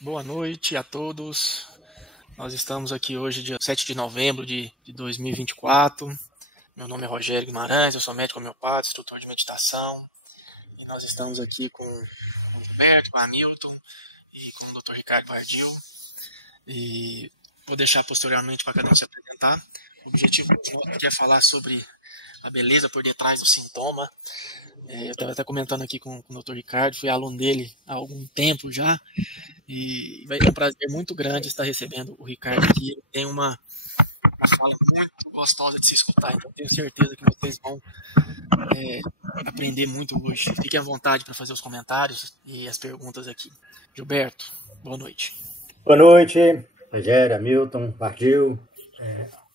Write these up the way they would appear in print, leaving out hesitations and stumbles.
Boa noite a todos. Nós estamos aqui hoje, dia 7 de novembro de 2024. Meu nome é Rogério Guimarães, eu sou médico homeopata, instrutor de meditação. E nós estamos aqui com o Gilberto, com o Hamilton e com o Dr. Ricardo Pardil. E vou deixar posteriormente para cada um se apresentar. O objetivo aqui é falar sobre a beleza por detrás do sintoma. Eu estava até comentando aqui com o Dr. Ricardo, fui aluno dele há algum tempo já. E vai ser um prazer muito grande estar recebendo o Ricardo aqui. Ele tem uma fala muito gostosa de se escutar, então tenho certeza que vocês vão aprender muito hoje. Fiquem à vontade para fazer os comentários e as perguntas aqui. Gilberto, boa noite. Boa noite, Rogério, Hamilton, Pardil.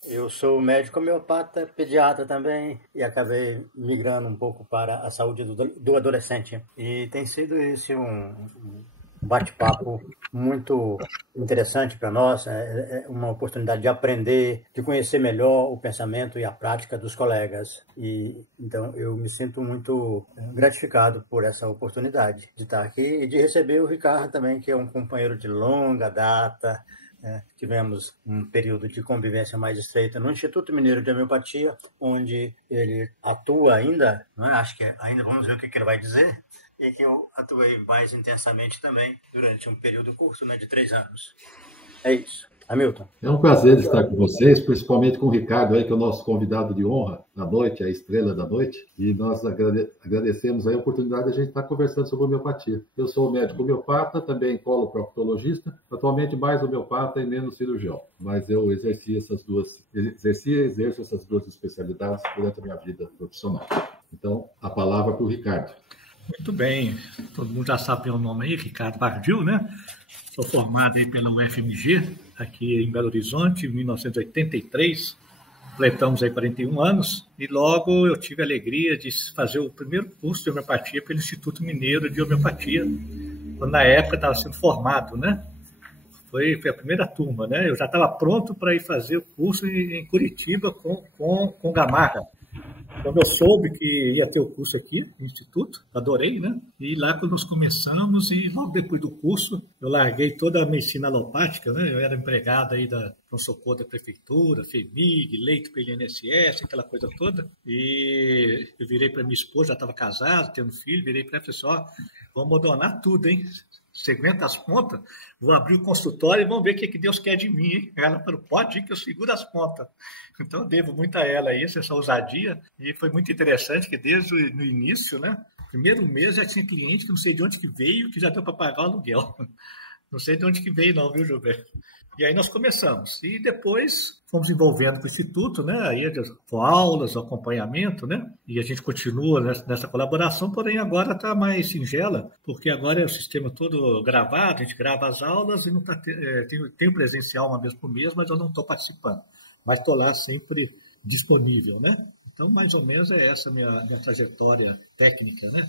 Eu sou médico homeopata, pediatra também, e acabei migrando um pouco para a saúde do adolescente. E tem sido esse um bate-papo muito interessante para nós, é uma oportunidade de aprender, de conhecer melhor o pensamento e a prática dos colegas. E então eu me sinto muito gratificado por essa oportunidade de estar aqui e de receber o Ricardo também, que é um companheiro de longa data. Tivemos um período de convivência mais estreita no Instituto Mineiro de Homeopatia, onde ele atua ainda, acho que ainda vamos ver o que ele vai dizer, e que eu atuei mais intensamente também durante um período curto, de 3 anos. É isso. Hamilton. É um prazer estar com vocês, principalmente com o Ricardo, aí, que é o nosso convidado de honra da noite, a estrela da noite, e nós agradecemos aí a oportunidade de a gente estar conversando sobre homeopatia. Eu sou médico homeopata, também coloproctologista, atualmente mais homeopata e menos cirurgião, mas eu exerço essas duas especialidades durante a minha vida profissional. Então, a palavra para o Ricardo. Muito bem, todo mundo já sabe meu nome aí, Ricardo Pardil, né? Sou formado aí pela UFMG, aqui em Belo Horizonte, em 1983. Completamos aí 41 anos e logo eu tive a alegria de fazer o primeiro curso de homeopatia pelo Instituto Mineiro de Homeopatia, quando na época estava sendo formado, né? Foi a primeira turma, né? Eu já estava pronto para ir fazer o curso em Curitiba com Gamarra. Quando eu soube que ia ter o curso aqui no Instituto, adorei, né? E lá quando nós começamos, e logo depois do curso, eu larguei toda a medicina alopática, né? Eu era empregado aí da pronto-socorro da prefeitura, FEMIG, leito pelo INSS, aquela coisa toda. E eu virei para minha esposa, já estava casado, tendo filho, virei para ela e falei assim, vamos abandonar tudo, hein? Você aguenta as pontas, vou abrir o consultório e vamos ver o que Deus quer de mim, hein? Ela falou, pode ir que eu seguro as pontas. Então, eu devo muito a ela isso, essa ousadia, e foi muito interessante que desde o início, né, primeiro mês já tinha cliente que não sei de onde que veio, que já deu para pagar o aluguel. Não sei de onde que veio não, viu, Gilberto? E aí nós começamos. E depois fomos envolvendo com o Instituto, né? Aí com aulas, acompanhamento, né? E a gente continua nessa colaboração, porém agora está mais singela, porque agora é o sistema todo gravado, a gente grava as aulas e não tá, tem o presencial uma vez por mês, mas eu não estou participando. Mas estou lá sempre disponível, né? Então, mais ou menos é essa a minha trajetória técnica, né?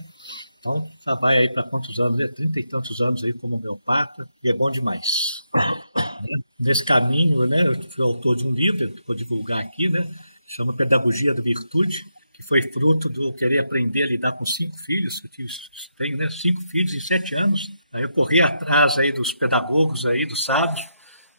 Então, já vai aí para quantos anos, né? 30 e tantos anos aí como homeopata, e é bom demais. Nesse caminho, né, eu sou autor de um livro, que vou divulgar aqui, né, chama Pedagogia da Virtude, que foi fruto do querer aprender a lidar com 5 filhos, eu tenho, né, 5 filhos em 7 anos, aí eu corri atrás aí dos pedagogos, aí, dos sábios,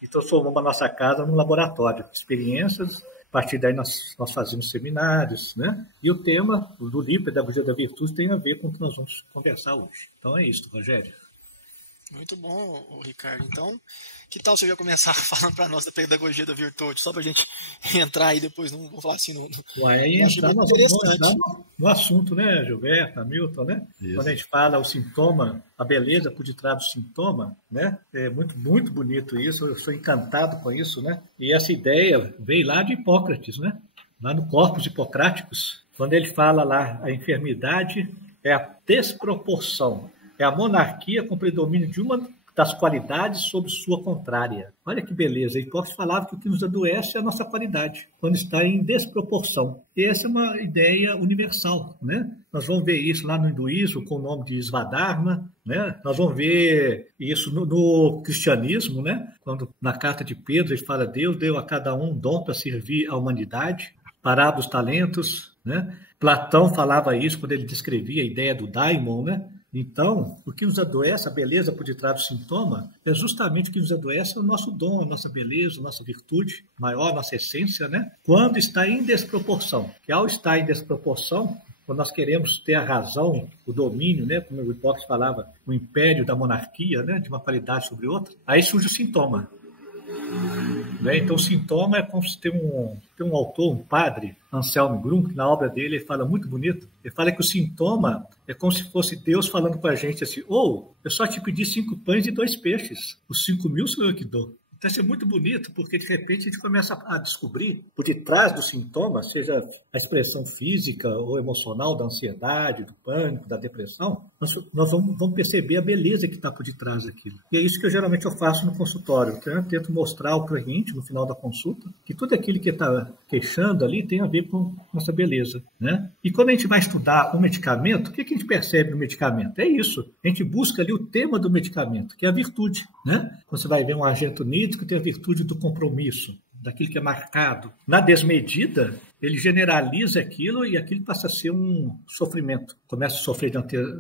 e transformamos a nossa casa num laboratório de experiências. A partir daí nós fazemos seminários, né? E o tema do livro Pedagogia da Virtude tem a ver com o que nós vamos conversar hoje. Então é isso, Rogério. Muito bom, Ricardo. Então, que tal você já começar falando para nós da pedagogia da virtude, só para a gente entrar aí depois, não vou falar assim, nós vamos entrar no assunto, né, Gilberto, Hamilton, né? Isso. Quando a gente fala o sintoma, a beleza por detrás do sintoma, né? É muito, muito bonito isso, eu sou encantado com isso, né? E essa ideia veio lá de Hipócrates, né? Lá no Corpus Hipocráticos, quando ele fala lá, a enfermidade é a desproporção, é a monarquia com predomínio de uma das qualidades sobre sua contrária. Olha que beleza. Hipócrates falava que o que nos adoece é a nossa qualidade, quando está em desproporção. E essa é uma ideia universal, né? Nós vamos ver isso lá no hinduísmo com o nome de Svadharma, né? Nós vamos ver isso no cristianismo, né? Quando na carta de Pedro ele fala Deus deu a cada um dom para servir a humanidade, parábola dos talentos, né? Platão falava isso quando ele descrevia a ideia do daimon, né? Então, o que nos adoece, a beleza por detrás do sintoma, é justamente o que nos adoece é o nosso dom, a nossa beleza, a nossa virtude maior, a nossa essência, né? Quando está em desproporção. Que ao estar em desproporção, quando nós queremos ter a razão, o domínio, né? Como o Hipócrates falava, o império da monarquia, né? De uma qualidade sobre outra, aí surge o sintoma. Né? Então, o sintoma é como se tem um autor, um padre, Anselmo Grum, que na obra dele ele fala muito bonito. Ele fala que o sintoma é como se fosse Deus falando com a gente assim: eu só te pedi 5 pães e 2 peixes. Os 5.000 sou eu que dou. Então, isso é muito bonito, porque de repente a gente começa a descobrir, por detrás do sintoma, seja a expressão física ou emocional da ansiedade, do pânico, da depressão, nós vamos perceber a beleza que está por detrás daquilo. E é isso que geralmente eu faço no consultório. Eu tento mostrar ao cliente, no final da consulta, que tudo aquilo que está queixando ali tem a ver com nossa beleza. Né? E quando a gente vai estudar um medicamento, o que a gente percebe no medicamento? É isso. A gente busca ali o tema do medicamento, que é a virtude. Né? Quando você vai ver um agente nítrico, tem a virtude do compromisso, daquilo que é marcado. Na desmedida, ele generaliza aquilo e aquilo passa a ser um sofrimento. Começa a sofrer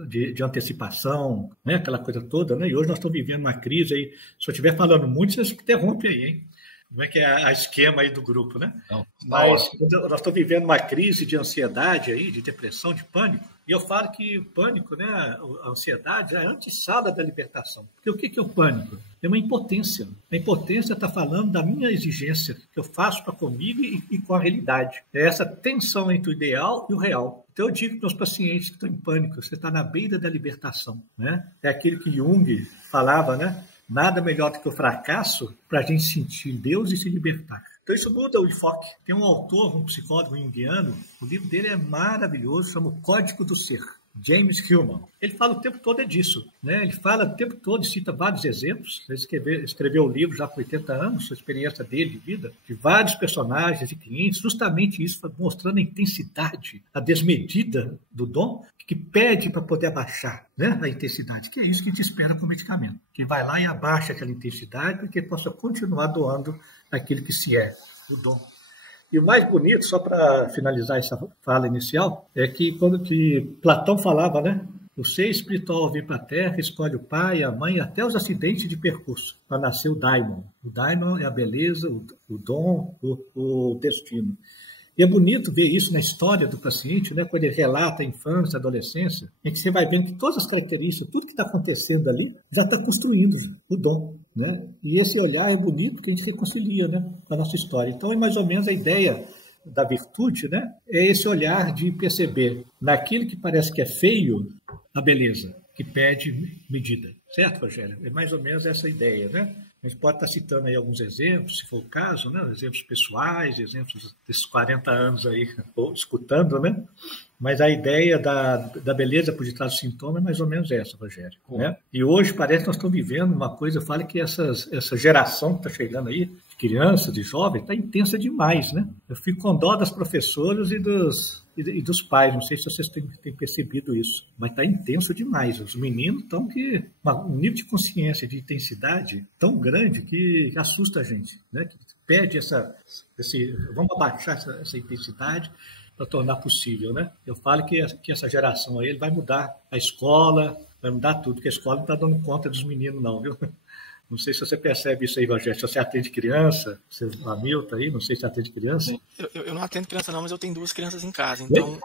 de antecipação, né? Aquela coisa toda. Né? E hoje nós estamos vivendo uma crise aí. Se eu estiver falando muito, vocês interrompem aí, hein? Como é que é a esquema aí do grupo, né? Não, mas nós estamos vivendo uma crise de ansiedade aí, de depressão, de pânico. E eu falo que o pânico, né, a ansiedade, é a antessala da libertação. Porque o que é o pânico? É uma impotência. A impotência está falando da minha exigência, que eu faço para comigo e com a realidade. É essa tensão entre o ideal e o real. Então eu digo para os pacientes que estão em pânico, você está na beira da libertação. Né? É aquilo que Jung falava, né? Nada melhor do que o fracasso para a gente sentir Deus e se libertar. Então isso muda o enfoque. Tem um autor, um psicólogo junguiano, o livro dele é maravilhoso, chama O Código do Ser, James Hillman. Ele fala o tempo todo disso. Né? Ele fala o tempo todo, cita vários exemplos. Ele escreveu o livro já por 80 anos, a experiência dele de vida, de vários personagens e clientes, justamente isso, mostrando a intensidade, a desmedida do dom, que pede para poder abaixar, né, a intensidade, que é isso que a gente espera com o medicamento, que vai lá e abaixa aquela intensidade para que possa continuar doando aquilo que se é, o dom. E o mais bonito, só para finalizar essa fala inicial, é que quando Platão falava, né, o ser espiritual vem para a Terra, escolhe o pai, a mãe, até os acidentes de percurso, para nascer o daimon. O daimon é a beleza, o dom, o destino. E é bonito ver isso na história do paciente, né? Quando ele relata a infância, a adolescência, em que você vai vendo que todas as características, tudo que está acontecendo ali, já está construindo o dom. Né? E esse olhar é bonito porque a gente reconcilia, né, com a nossa história. Então, é mais ou menos a ideia da virtude, né? É esse olhar de perceber naquilo que parece que é feio, a beleza, que pede medida. Certo, Rogério? É mais ou menos essa ideia, né? A gente pode estar citando aí alguns exemplos, se for o caso, né? Exemplos pessoais, exemplos desses 40 anos aí, escutando, né? Mas a ideia da beleza por detrás do sintoma é mais ou menos essa, Rogério. Né? E hoje parece que nós estamos vivendo uma coisa, eu falo que essa geração que está chegando aí, de crianças, de jovens, está intensa demais, né? Eu fico com dó das professoras e dos pais, não sei se vocês têm percebido isso, mas está intenso demais. Os meninos estão um nível de consciência, de intensidade tão grande que assusta a gente, né? Que pede vamos abaixar essa intensidade para tornar possível, né? Eu falo que essa geração aí vai mudar a escola, vai mudar tudo, porque a escola não está dando conta dos meninos não, viu? Não sei se você percebe isso aí, Rogério, se você atende criança, você, Hamilton aí, não sei se você atende criança. Eu não atendo criança não, mas eu tenho 2 crianças em casa, então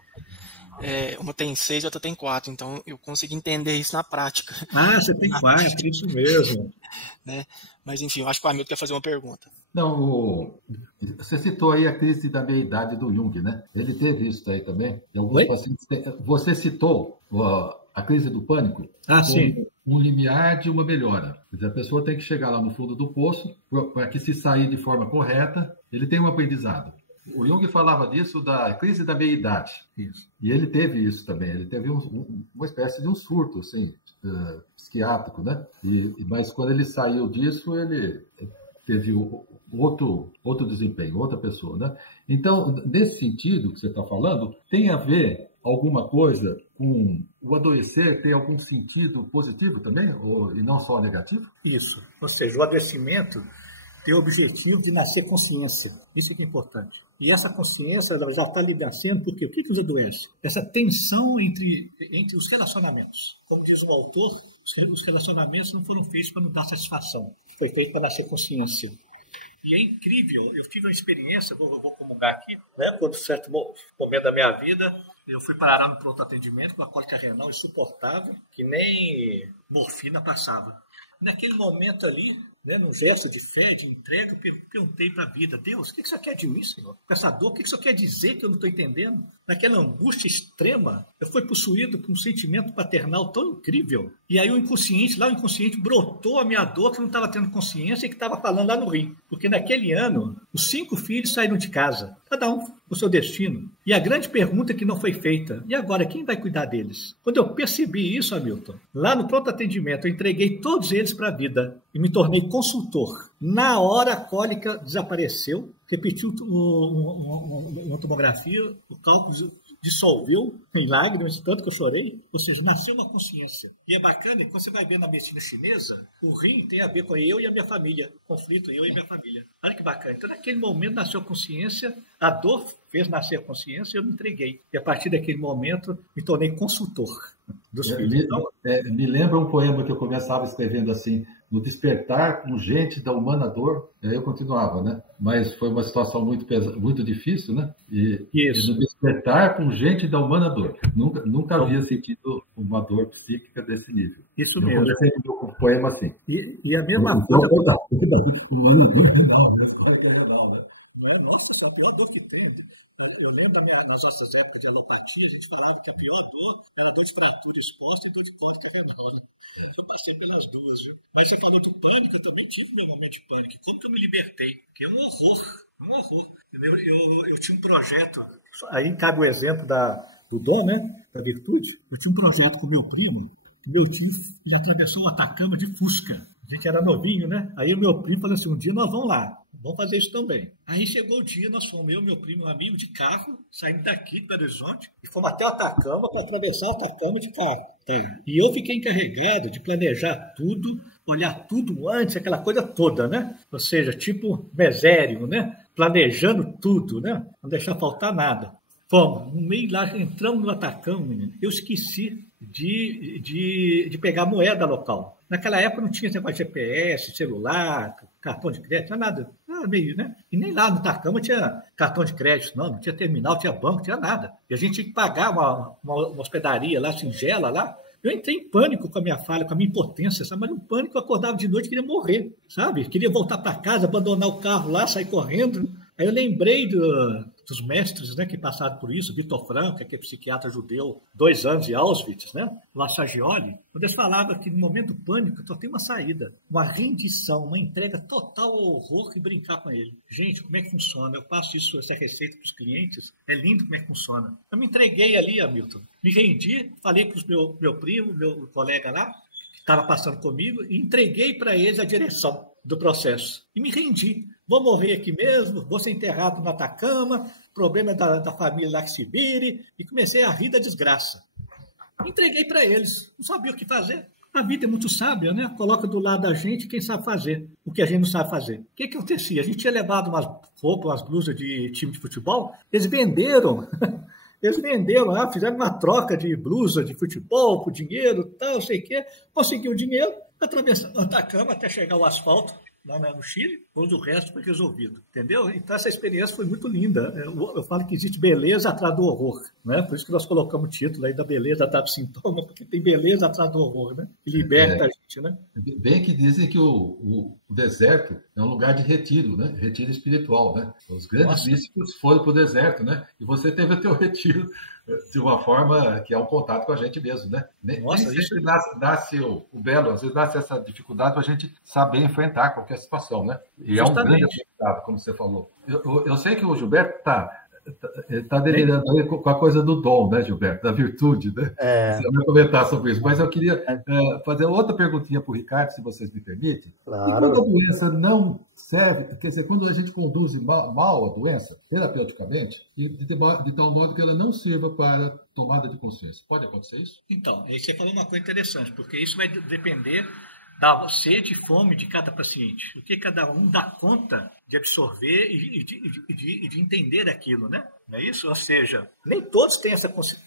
uma tem 6 e outra tem 4, então eu consigo entender isso na prática. Ah, você tem 4, isso mesmo. Né? Mas enfim, eu acho que o Hamilton quer fazer uma pergunta. Não, você citou aí a crise da meia-idade do Jung, né? Ele teve isso aí também. E alguns pacientes você citou a crise do pânico como sim. Um limiar de uma melhora. Quer dizer, a pessoa tem que chegar lá no fundo do poço para que, se sair de forma correta, ele tenha um aprendizado. O Jung falava disso da crise da meia-idade. Isso. E ele teve isso também. Ele teve uma espécie de um surto assim, psiquiátrico, né? Mas quando ele saiu disso, ele teve outro desempenho, outra pessoa, né? Então, nesse sentido que você está falando, tem a ver alguma coisa com o adoecer ter algum sentido positivo também, e não só negativo? Isso. Ou seja, o adoecimento tem o objetivo de nascer consciência. Isso que é importante. E essa consciência ela já está lhe nascendo, porque o que nos adoece? Essa tensão entre os relacionamentos. Como diz o autor, os relacionamentos não foram feitos para nos dar satisfação. Foi feito para nascer consciência. E é incrível, eu tive uma experiência, vou comungar aqui, né? Quando, em certo momento da minha vida, eu fui parar no pronto atendimento com a cólica renal insuportável, que nem morfina passava. Naquele momento ali, né, num gesto de fé, de entrega, eu perguntei para a vida: Deus, o que você quer de mim, Senhor? Com essa dor, o que você quer dizer que eu não estou entendendo? Naquela angústia extrema, eu fui possuído por um sentimento paternal tão incrível. E aí o inconsciente brotou a minha dor, que eu não estava tendo consciência e que estava falando lá no Rio. Porque naquele ano, os 5 filhos saíram de casa, cada um o seu destino. E a grande pergunta que não foi feita: e agora, quem vai cuidar deles? Quando eu percebi isso, Hamilton, lá no pronto atendimento, eu entreguei todos eles para a vida e me tornei consultor. Na hora, a cólica desapareceu, repetiu uma tomografia, o cálculo dissolveu em lágrimas, tanto que eu chorei. Ou seja, nasceu uma consciência. E é bacana, quando você vai ver na medicina chinesa, o rim tem a ver com eu e a minha família, conflito eu e minha família. Olha que bacana. Então, naquele momento nasceu a consciência, a dor fez nascer a consciência e eu me entreguei. E a partir daquele momento, me tornei consultor dos filhos. Me lembra um poema que eu começava escrevendo assim: no despertar urgente da humana dor. E aí eu continuava, né? Mas foi uma situação muito difícil, né? E no despertar urgente da humana dor. Nunca havia sentido uma dor psíquica desse nível. Isso mesmo. Eu comecei com um poema assim. E a mesma coisa... Nossa, essa é a pior dor que tem. Eu lembro nas nossas épocas de alopatia, a gente falava que a pior dor era dor de fratura exposta e dor de cólica renal. Né? Eu passei pelas duas, viu? Mas você falou de pânico, eu também tive meu momento de pânico. Como que eu me libertei? Que é um horror. Eu tinha um projeto. Aí cabe o exemplo do dom, né? Da virtude. Eu tinha um projeto com meu primo, que meu tio ele atravessou o Atacama de Fusca. A gente era novinho, né? Aí o meu primo falou assim: um dia nós vamos lá. Vamos fazer isso também. Aí chegou o dia, nós fomos, eu, meu primo e um amigo, de carro, saindo daqui de Belo Horizonte, e fomos até o Atacama para atravessar o Atacama de carro. E eu fiquei encarregado de planejar tudo, olhar tudo antes, aquela coisa toda, né? Ou seja, tipo mesério, né? Planejando tudo, né? Não deixar faltar nada. Fomos, no meio lá, entramos no Atacama, menino. Eu esqueci de pegar moeda local. Naquela época não tinha esse negócio de GPS, celular, cartão de crédito, não tinha nada. Meio, né? E nem lá no Atacama tinha cartão de crédito, não tinha terminal, tinha banco, tinha nada. E a gente tinha que pagar uma hospedaria lá, singela lá. Eu entrei em pânico com a minha falha, com a minha impotência, sabe? Mas um pânico, eu acordava de noite e queria morrer, sabe? Queria voltar para casa, abandonar o carro lá, sair correndo. Aí eu lembrei dos mestres, né, que passaram por isso, Vitor Frankl, que é psiquiatra judeu, 2 anos em Auschwitz, né? Lassagioli, quando eles falavam que no momento do pânico só tem uma saída, uma rendição, uma entrega total ao horror e brincar com ele. Gente, como é que funciona? Eu passo essa receita para os clientes, é lindo como é que funciona. Eu me entreguei ali, Hamilton, me rendi, falei para o meu primo, meu colega lá, que estava passando comigo, e entreguei para eles a direção do processo. E me rendi. Vou morrer aqui mesmo, vou ser enterrado no Atacama, problema da família lá que se vire, e comecei a rir da desgraça. Entreguei para eles, não sabia o que fazer. A vida é muito sábia, né? Coloca do lado da gente quem sabe fazer o que a gente não sabe fazer. O que acontecia? A gente tinha levado umas roupas, umas blusas de time de futebol, eles venderam lá, fizeram uma troca de blusa de futebol por dinheiro, tal, sei o quê, conseguiu o dinheiro, atravessando o Atacama até chegar ao asfalto, lá no Chile, onde o resto foi resolvido, entendeu? Então essa experiência foi muito linda. Eu falo que existe beleza atrás do horror, né? Por isso que nós colocamos o título aí da beleza atrás do sintoma, porque tem beleza atrás do horror, né? Que liberta a gente, né? Bem que dizem que o deserto é um lugar de retiro, né? Retiro espiritual, né? Os grandes místicos foram para o deserto, né? E você teve o teu retiro de uma forma que é um contato com a gente mesmo, né? Nossa, nem sempre nasce o belo, às vezes nasce essa dificuldade para a gente saber enfrentar qualquer situação, né? E justamente. É um grande aprendizado, como você falou. Eu sei que o Gilberto está delirando aí com a coisa do dom, né, Gilberto? Da virtude, né? Você vai comentar sobre isso. Mas eu queria fazer outra perguntinha para o Ricardo, se vocês me permitem. Claro. E quando a doença não serve, quer dizer, quando a gente conduz mal a doença, terapeuticamente, de tal modo que ela não sirva para tomada de consciência. Pode acontecer isso? Então, aí você falou uma coisa interessante, porque isso vai depender da sede e fome de cada paciente. O que cada um dá conta de absorver e de entender aquilo, né? Não é isso? Ou seja, nem todos têm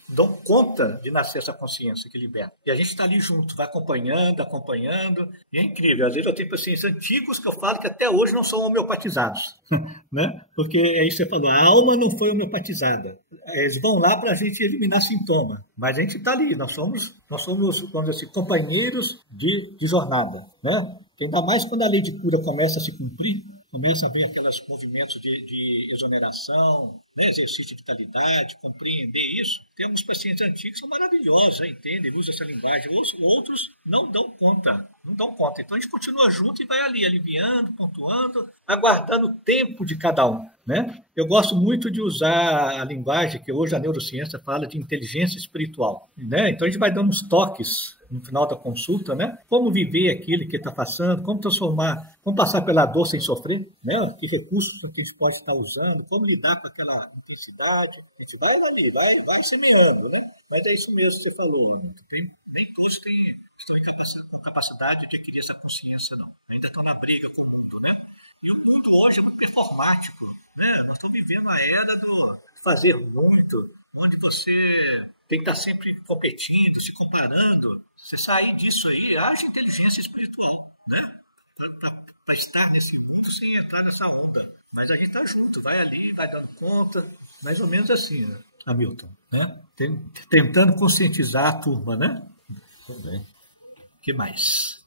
dão conta de nascer essa consciência que liberta. E a gente está ali junto, vai acompanhando, e é incrível. Às vezes eu tenho pacientes antigos que eu falo que até hoje não são homeopatizados, né? Porque é isso que você falou, a alma não foi homeopatizada. Eles vão lá para a gente eliminar sintoma, mas a gente está ali, nós somos, vamos dizer assim, companheiros de jornada, né? Ainda mais quando a lei de cura começa a se cumprir, começa a ver aqueles movimentos de exoneração, né, exercício de vitalidade, compreender isso. Temos pacientes antigos que são maravilhosos, já entendem, usam essa linguagem. Outros não dão conta. Então a gente continua junto e vai ali, aliviando, pontuando, aguardando o tempo de cada um, né? Eu gosto muito de usar a linguagem que hoje a neurociência fala de inteligência espiritual, né? Então a gente vai dando uns toques no final da consulta, né? Como viver aquilo que está passando, como transformar, como passar pela dor sem sofrer, né? Que recursos que a gente pode estar usando, como lidar com aquela intensidade. A gente vai ali, vai semeando, né? Mas é isso mesmo que você falou, Lino. Tem indústria com capacidade de adquirir essa consciência, não. Ainda estão na briga com o mundo, né? E o mundo hoje é muito performático, né? Nós estamos vivendo a era do fazer muito, onde você tem que estar sempre competindo, se comparando. Você sair disso aí, haja inteligência espiritual, né? Para estar nesse mundo sem entrar nessa onda. Mas a gente está junto, vai ali, vai dando conta. Mais ou menos assim, né, Hamilton? Né? Tentando conscientizar a turma, né? Tudo bem. O que mais?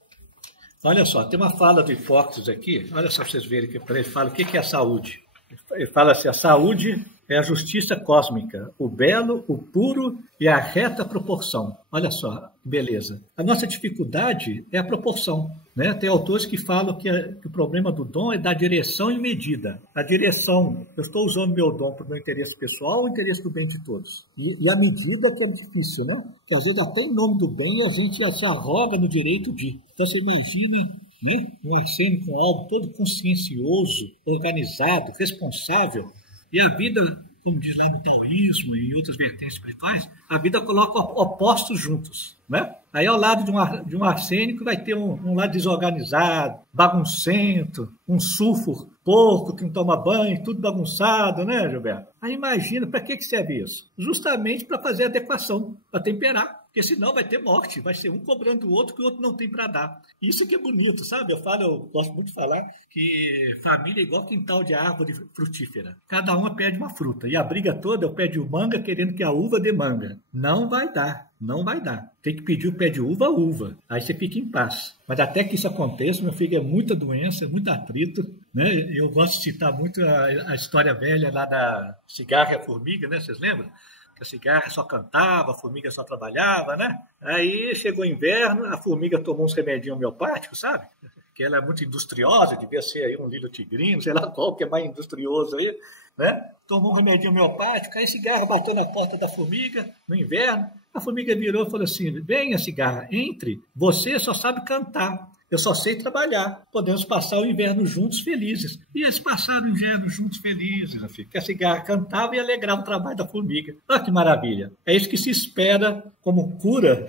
Olha só, tem uma fala do Hipócrates aqui. Olha só para vocês verem que ele fala o que é a saúde. Ele fala assim, a saúde é a justiça cósmica, o belo, o puro e a reta proporção. Olha só, que beleza. A nossa dificuldade é a proporção, né? Tem autores que falam que o problema do dom é da direção e medida. A direção, eu estou usando meu dom para o meu interesse pessoal ou o interesse do bem de todos? E a medida que é difícil, não? Que às vezes até em nome do bem a gente se arroga no direito de. Então você imagina, né? Um Arsênio com algo todo consciencioso, organizado, responsável. E a vida, como diz lá no taoísmo e em outras vertentes espirituais, a vida coloca opostos juntos, né? Aí ao lado de um arsênico vai ter um lado desorganizado, baguncento, um sulfur porco que não toma banho, tudo bagunçado, né, Gilberto? Aí imagina, para que serve isso? Justamente para fazer adequação, para temperar. Porque senão vai ter morte, vai ser um cobrando o outro que o outro não tem para dar. Isso que é bonito, sabe? Eu gosto muito de falar que família é igual quintal de árvore frutífera. Cada uma pede uma fruta. E a briga toda é o pé de manga querendo que a uva dê manga. Não vai dar, não vai dar. Tem que pedir o pé de uva a uva. Aí você fica em paz. Mas até que isso aconteça, meu filho, é muita doença, é muito atrito, né? Eu gosto de citar muito a história velha lá da cigarra e a formiga, né? Vocês lembram? Que a cigarra só cantava, a formiga só trabalhava, né? Aí chegou o inverno, a formiga tomou uns remedinhos homeopáticos, sabe? Que ela é muito industriosa, devia ser aí um lírio tigrino, sei lá qual que é mais industrioso aí, né? Tomou um remedinho homeopático, aí a cigarra bateu na porta da formiga no inverno, a formiga virou e falou assim, venha cigarra, entre, você só sabe cantar. Eu só sei trabalhar. Podemos passar o inverno juntos felizes. E eles passaram o inverno juntos felizes, meu filho. Que a cigarra cantava e alegrava o trabalho da formiga. Olha que maravilha. É isso que se espera como cura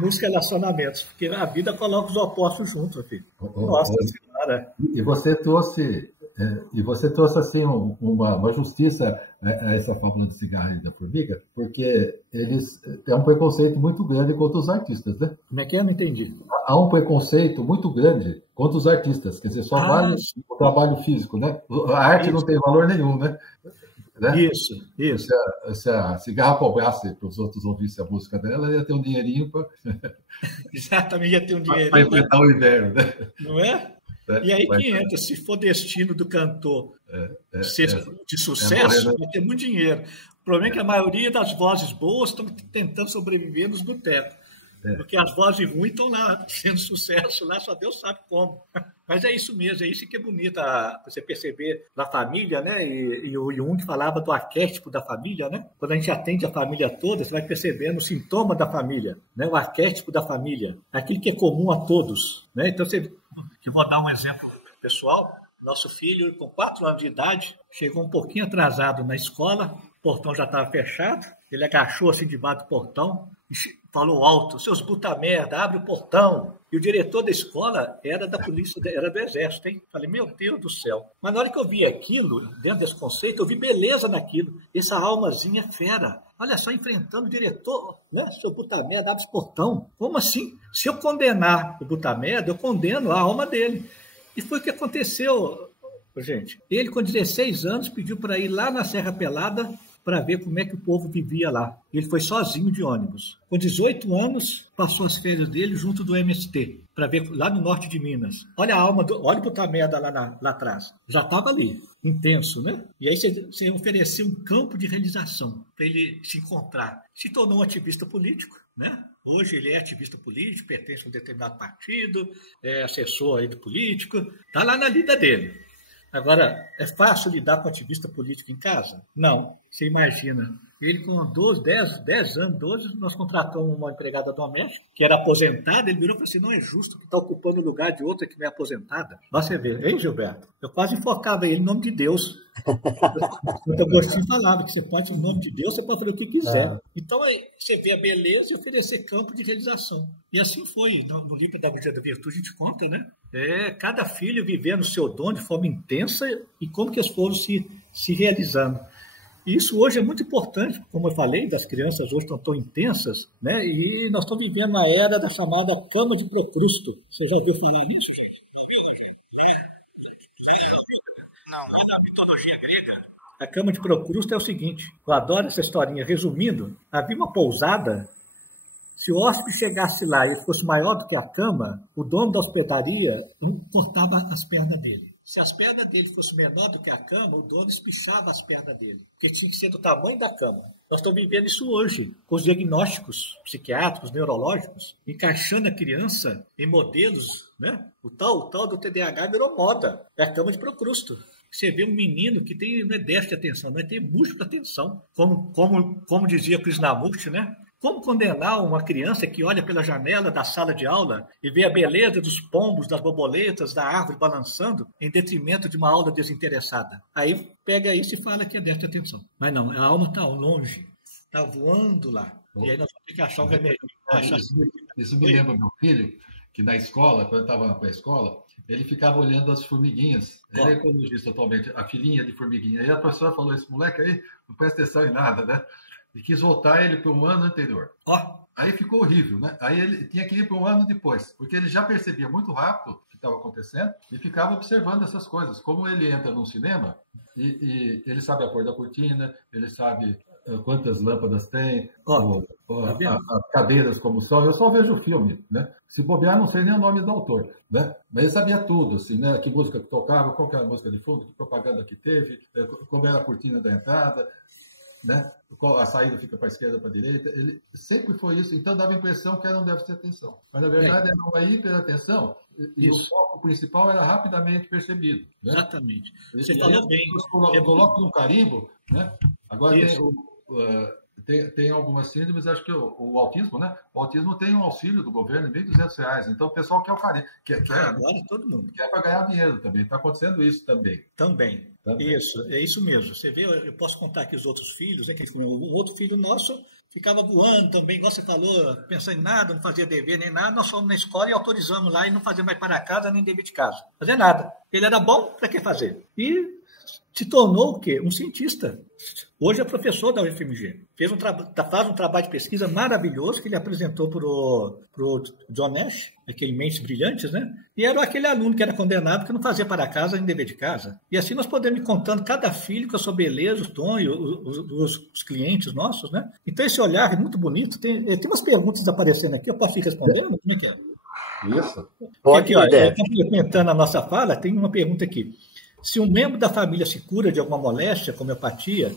nos relacionamentos. Porque a vida coloca os opostos juntos, meu filho. Nossa Senhora. E você trouxe assim uma justiça a essa fábula do cigarro e da formiga, porque eles têm um preconceito muito grande contra os artistas, né? Como é que é? Não entendi. Há um preconceito muito grande contra os artistas, quer dizer, só vale o trabalho físico, né? A arte não tem valor nenhum, né? Isso. Se a cigarra cobrasse para os outros ouvissem a música dela, ia ter um dinheirinho para... Exatamente, ia ter um dinheirinho. Para enfrentar o inverno, né? Não é? E aí que entra, se for destino do cantor ser de sucesso, vai ter muito dinheiro. O problema é que a maioria das vozes boas estão tentando sobreviver nos botecos. Porque as vozes ruins estão lá, sendo sucesso lá, só Deus sabe como. Mas é isso mesmo, é isso que é bonito você perceber na família, né? E o Jung falava do arquétipo da família, né? Quando a gente atende a família toda, você vai percebendo o sintoma da família, né? O arquétipo da família, aquilo que é comum a todos, né? Então, eu vou dar um exemplo pessoal. Nosso filho, com 4 anos de idade, chegou um pouquinho atrasado na escola, o portão já estava fechado, ele agachou assim debaixo do portão, falou alto, seus puta merda, abre o portão. E o diretor da escola era da polícia, era do exército, hein? Falei, meu Deus do céu. Mas na hora que eu vi aquilo, dentro desse conceito, eu vi beleza naquilo. Essa almazinha fera. Olha só, enfrentando o diretor, né? Seu puta merda, abre esse portão. Como assim? Se eu condenar o puta merda, eu condeno a alma dele. E foi o que aconteceu, gente. Ele, com 16 anos, pediu para ir lá na Serra Pelada para ver como é que o povo vivia lá. Ele foi sozinho de ônibus. Com 18 anos, passou as férias dele junto do MST, para ver lá no norte de Minas. Olha a alma, olha o puta merda lá atrás. Já estava ali, intenso, né? E aí você ofereceu um campo de realização para ele se encontrar. Se tornou um ativista político, né? Hoje ele é ativista político, pertence a um determinado partido, é assessor aí do político, está lá na lida dele. Agora, é fácil lidar com ativista político em casa? Não. Você imagina. Ele com 10 anos, 12, nós contratamos uma empregada doméstica, que era aposentada, ele virou e falou assim, não é justo que está ocupando o lugar de outra que não é aposentada. Você vê, hein, Gilberto? Eu quase enfocava ele em nome de Deus. O Agostinho falava que você pode, em nome de Deus, você pode fazer o que quiser. Então, aí, você vê a beleza e oferecer campo de realização. E assim foi. No livro Pedagogia da Virtude, a gente conta, né? Cada filho vivendo o seu dom de forma intensa e como que eles foram se realizando. E isso hoje é muito importante, como eu falei, das crianças hoje estão tão intensas, né? E nós estamos vivendo a era da chamada cama de Procrusto. Você já ouviu falar nisso? Não, na mitologia grega. A cama de Procrusto é o seguinte, eu adoro essa historinha. Resumindo, havia uma pousada, se o hóspede chegasse lá e ele fosse maior do que a cama, o dono da hospedaria cortava as pernas dele. Se as pernas dele fossem menor do que a cama, o dono espichava as pernas dele, porque tinha que ser do tamanho da cama. Nós estamos vivendo isso hoje, com os diagnósticos psiquiátricos, neurológicos, encaixando a criança em modelos, né? O tal do TDAH virou moda, é a cama de Procrusto. Você vê um menino que tem, não é déficit de atenção, mas tem múltipla atenção, como dizia Krishnamurti, né? Como condenar uma criança que olha pela janela da sala de aula e vê a beleza dos pombos, das borboletas, da árvore balançando, em detrimento de uma aula desinteressada? Aí pega isso e fala que é déficit de atenção. Mas não, a alma está longe, está voando lá. E aí nós vamos ter que achar um remédio. Isso me lembra meu filho, que na escola, quando eu estava na pré-escola, ele ficava olhando as formiguinhas. Ele é ecologista atualmente, a filhinha de formiguinha. Aí a professora falou, esse moleque aí não presta atenção em nada, né? E quis voltar ele para um ano anterior. Aí ficou horrível, né? Aí ele tinha que ir para um ano depois, porque ele já percebia muito rápido o que estava acontecendo e ficava observando essas coisas. Como ele entra num cinema e ele sabe a cor da cortina, ele sabe quantas lâmpadas tem, as cadeiras como são. Eu só vejo o filme, né? Se bobear, não sei nem o nome do autor, né? Mas ele sabia tudo, assim, né? Que música que tocava, qual que era a música de fundo, que propaganda que teve, como era a cortina da entrada, né? A saída fica para a esquerda, para a direita. Ele sempre foi isso, então dava a impressão que era um déficit de atenção. Mas na verdade era uma hiperatenção e o foco principal era rapidamente percebido. Né? Exatamente. Você falou bem. Coloco no carimbo, né? Agora tem algumas síndromes, acho que o autismo, né? O autismo tem um auxílio do governo de R$1.200. Então o pessoal quer o carimbo. Agora todo mundo. Quer para ganhar dinheiro também. Está acontecendo isso também. Também. Isso, é isso mesmo. Você vê, eu posso contar aqui os outros filhos, né? O outro filho nosso ficava voando também, igual você falou, pensando em nada, não fazia dever nem nada. Nós fomos na escola e autorizamos lá e não fazia mais para casa nem dever de casa. Fazer nada. Ele era bom, para que fazer? E se tornou o quê? Um cientista. Hoje é professor da UFMG. Faz um trabalho de pesquisa maravilhoso que ele apresentou para o John Nash, aquele Mentes Brilhantes, né? E era aquele aluno que era condenado que não fazia para casa nem dever de casa. E assim nós podemos ir contando cada filho com a sua beleza, o tom e os clientes nossos, né? Então esse olhar é muito bonito. Tem umas perguntas aparecendo aqui, eu posso ir respondendo? Como é que é? Isso. Pode, complementando a nossa fala, tem uma pergunta aqui. Se um membro da família se cura de alguma moléstia, como homeopatia,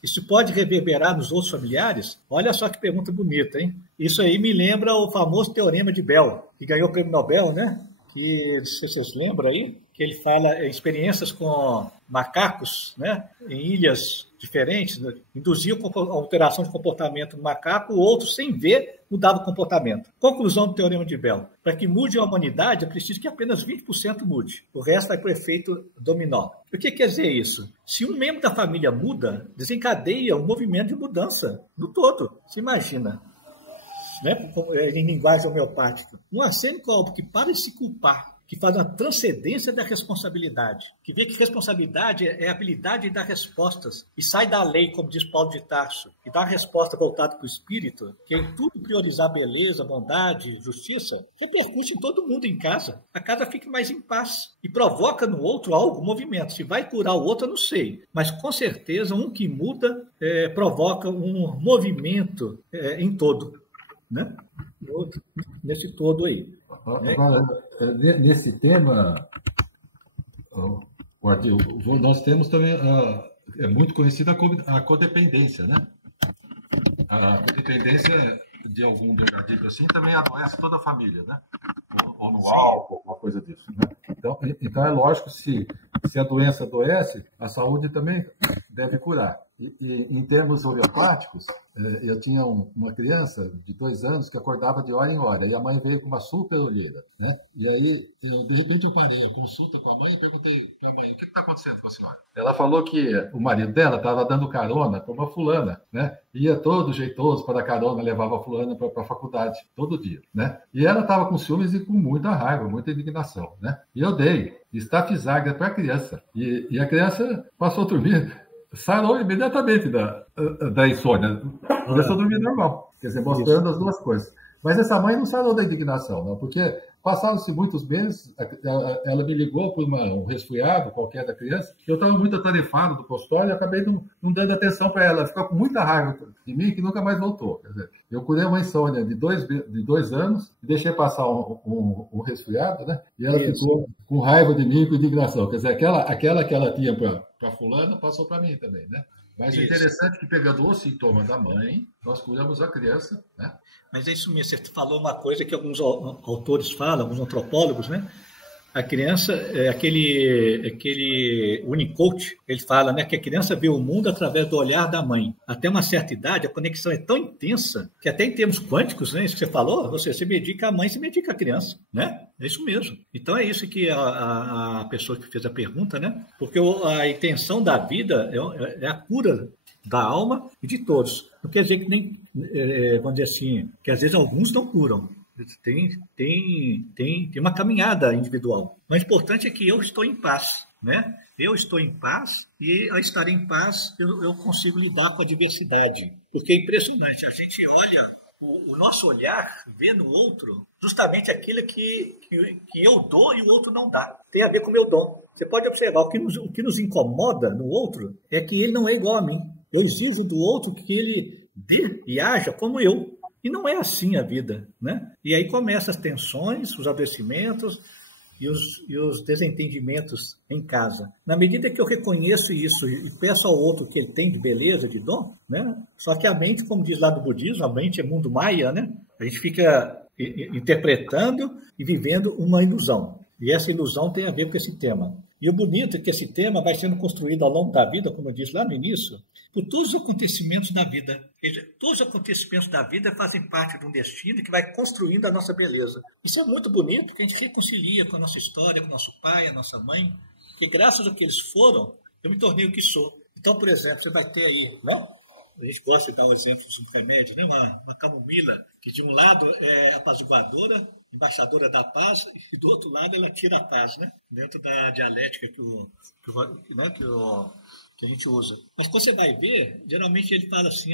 isso pode reverberar nos outros familiares? Olha só que pergunta bonita, hein? Isso aí me lembra o famoso Teorema de Bell, que ganhou o prêmio Nobel, né? Que, se vocês lembram aí, que ele fala experiências com macacos, né? Em ilhas diferentes, né? Induziu a alteração de comportamento do macaco, o outro, sem ver, mudava o comportamento. Conclusão do Teorema de Bell. Para que mude a humanidade, é preciso que apenas 20% mude. O resto vai para o efeito dominó. O que quer dizer isso? Se um membro da família muda, desencadeia um movimento de mudança no todo. Se imagina. né, em linguagem homeopática. Um arsênico é algo que para de se culpar, que faz a transcendência da responsabilidade, que vê que responsabilidade é a habilidade de dar respostas, e sai da lei, como diz Paulo de Tarso, e dá a resposta voltada para o espírito, que é em tudo priorizar beleza, bondade, justiça, repercute em todo mundo em casa. A casa fica mais em paz e provoca no outro algo, movimento. Se vai curar o outro, eu não sei, mas com certeza um que muda provoca um movimento em todo, né? Nesse todo aí. Agora, nesse tema, nós temos também, é muito conhecida a codependência, né? A codependência de algum drogadico assim também adoece toda a família, né? Ou no álcool, alguma coisa disso, né? Então é lógico, se a doença adoece, a saúde também deve curar. E em termos homeopáticos, eu tinha uma criança de 2 anos que acordava de hora em hora, e a mãe veio com uma super olheira, né? E aí, de repente, eu parei a consulta com a mãe e perguntei para a mãe, o que está acontecendo com a senhora? Ela falou que o marido dela estava dando carona para uma fulana, né? Ia todo jeitoso para dar carona, levava a fulana para a faculdade, todo dia, né? E ela estava com ciúmes e com muita raiva, muita indignação, né? E eu dei Stafisagra para a criança, e a criança passou a dormir, sarou imediatamente da insônia, começou a dormir normal, quer dizer, mostrando as duas coisas. Mas essa mãe não sarou da indignação, não, porque passaram-se muitos meses, ela me ligou por um resfriado qualquer da criança, que eu estava muito atarefado do consultório e acabei não dando atenção para ela. Ela ficou com muita raiva de mim que nunca mais voltou. Quer dizer, eu curei uma insônia de 2 anos e deixei passar um resfriado, né? E ela ficou com raiva de mim e com indignação. Quer dizer, aquela que ela tinha para fulana passou para mim também, né? Mas o interessante é que, pegando o sintoma da mãe, nós curamos a criança, né? Mas é isso mesmo, você falou uma coisa que alguns autores falam, alguns antropólogos, né? A criança, aquele Winnicott, ele fala, né, que a criança vê o mundo através do olhar da mãe. Até uma certa idade, a conexão é tão intensa que até em termos quânticos, né, isso que você falou, você medica a mãe, você medica a criança, né? É isso mesmo. Então é isso que a pessoa que fez a pergunta, né? Porque a intenção da vida é a cura da alma e de todos. Não quer dizer que nem, vamos dizer assim, que às vezes alguns não curam. Tem uma caminhada individual. Mas o importante é que eu estou em paz, né? Eu estou em paz e, ao estar em paz, eu consigo lidar com a diversidade. Porque é impressionante, a gente olha, o nosso olhar vê no outro justamente aquilo que eu dou e o outro não dá. Tem a ver com o meu dom. Você pode observar, o que nos incomoda no outro é que ele não é igual a mim. Eu exijo do outro que ele dê e haja como eu. E não é assim a vida, né? E aí começam as tensões, os adoecimentos e os desentendimentos em casa. Na medida que eu reconheço isso e peço ao outro que ele tem de beleza, de dom, né? Só que a mente, como diz lá do budismo, a mente é mundo maia, né? A gente fica interpretando e vivendo uma ilusão. E essa ilusão tem a ver com esse tema. E o bonito é que esse tema vai sendo construído ao longo da vida, como eu disse lá no início, por todos os acontecimentos da vida. Todos os acontecimentos da vida fazem parte de um destino que vai construindo a nossa beleza. Isso é muito bonito, porque a gente reconcilia com a nossa história, com o nosso pai, a nossa mãe, que graças ao que eles foram, eu me tornei o que sou. Então, por exemplo, você vai ter aí, não? A gente gosta de dar um exemplo dos remédios, né? Uma camomila, que de um lado é apaziguadora, embaixadora da paz, e do outro lado ela tira a paz, né? Dentro da dialética que a gente usa. Mas quando você vai ver, geralmente ele fala assim,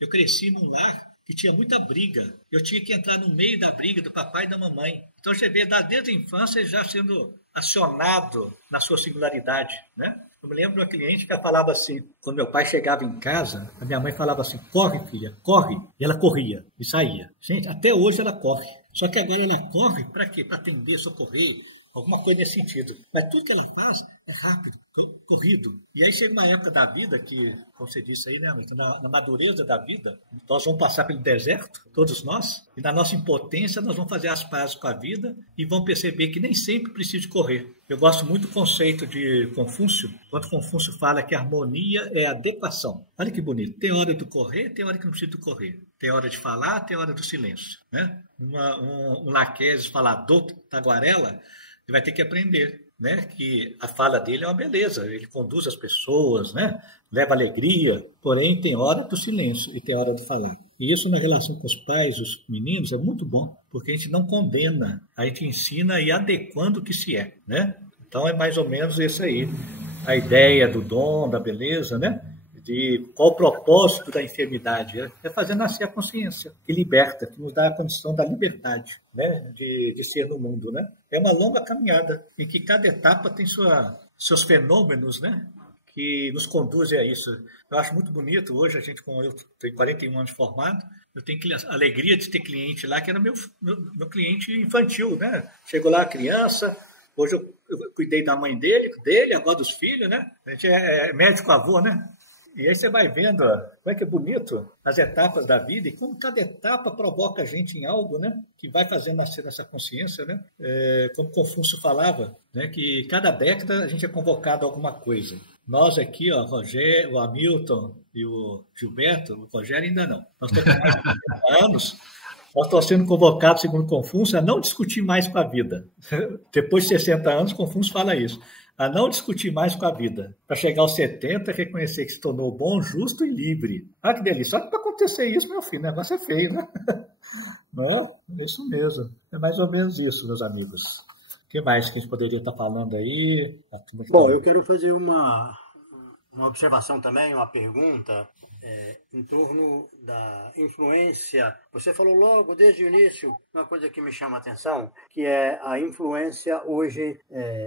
eu cresci num lar que tinha muita briga, eu tinha que entrar no meio da briga do papai e da mamãe. Então você vê desde a infância já sendo acionado na sua singularidade, né? Eu me lembro de uma cliente que ela falava assim, quando meu pai chegava em casa, a minha mãe falava assim, corre filha, corre, e ela corria e saía. Gente, até hoje ela corre, só que agora ela corre para quê? Para atender, socorrer, alguma coisa nesse sentido. Mas tudo que ela faz é rápido, corrido. E aí chega uma época da vida que, como você disse aí, né, na madureza da vida, nós vamos passar pelo deserto, todos nós, e na nossa impotência nós vamos fazer as pazes com a vida e vamos perceber que nem sempre precisa de correr. Eu gosto muito do conceito de Confúcio, quando Confúcio fala que a harmonia é adequação. Olha que bonito. Tem hora de correr, tem hora que não precisa de correr. Tem hora de falar, tem hora do silêncio, né? Um Laquesis falador, taguarela, ele vai ter que aprender, né, que a fala dele é uma beleza, ele conduz as pessoas, né, leva alegria, porém tem hora do silêncio e tem hora de falar. E isso na relação com os pais, os meninos, é muito bom, porque a gente não condena, a gente ensina a ir adequando o que se é, né? Então é mais ou menos isso aí, a ideia do dom, da beleza, né? De qual o propósito da enfermidade, é fazer nascer a consciência, que liberta, que nos dá a condição da liberdade, né? De ser no mundo, né? É uma longa caminhada, em que cada etapa tem seus fenômenos, né? Que nos conduzem a isso. Eu acho muito bonito, hoje a gente, como eu tenho 41 anos de formado, eu tenho a alegria de ter cliente lá, que era meu cliente infantil, né? Chegou lá a criança, hoje eu cuidei da mãe dele, agora dos filhos, né? A gente é médico avô, né? E aí você vai vendo como é que é bonito as etapas da vida e como cada etapa provoca a gente em algo, né? Que vai fazendo nascer essa consciência, né? Como Confúcio falava, né? Que cada década a gente é convocado a alguma coisa. Nós aqui, ó, o Hamilton e o Gilberto, o Rogério ainda não. Nós temos mais de 50 anos, nós estamos sendo convocados, segundo Confúcio, a não discutir mais com a vida. Depois de 60 anos, Confúcio fala isso. A não discutir mais com a vida. Para chegar aos 70, reconhecer que se tornou bom, justo e livre. Ah, que delícia. Só que para acontecer isso, meu filho, o negócio é feio, né? Não é? Isso mesmo. É mais ou menos isso, meus amigos. O que mais que a gente poderia estar falando aí? Bom, eu quero fazer uma observação também, uma pergunta em torno da influência. Você falou logo desde o início uma coisa que me chama a atenção, que é a influência hoje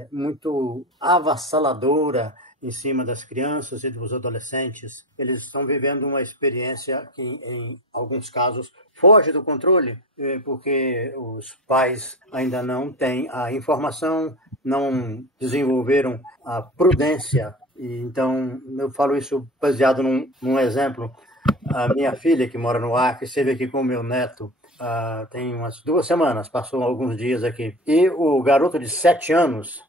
muito avassaladora em cima das crianças e dos adolescentes. Eles estão vivendo uma experiência que, em alguns casos, foge do controle, porque os pais ainda não têm a informação, não desenvolveram a prudência. Então, eu falo isso baseado num exemplo. A minha filha, que mora no Acre, esteve aqui com o meu neto tem umas 2 semanas, passou alguns dias aqui. E o garoto de 7 anos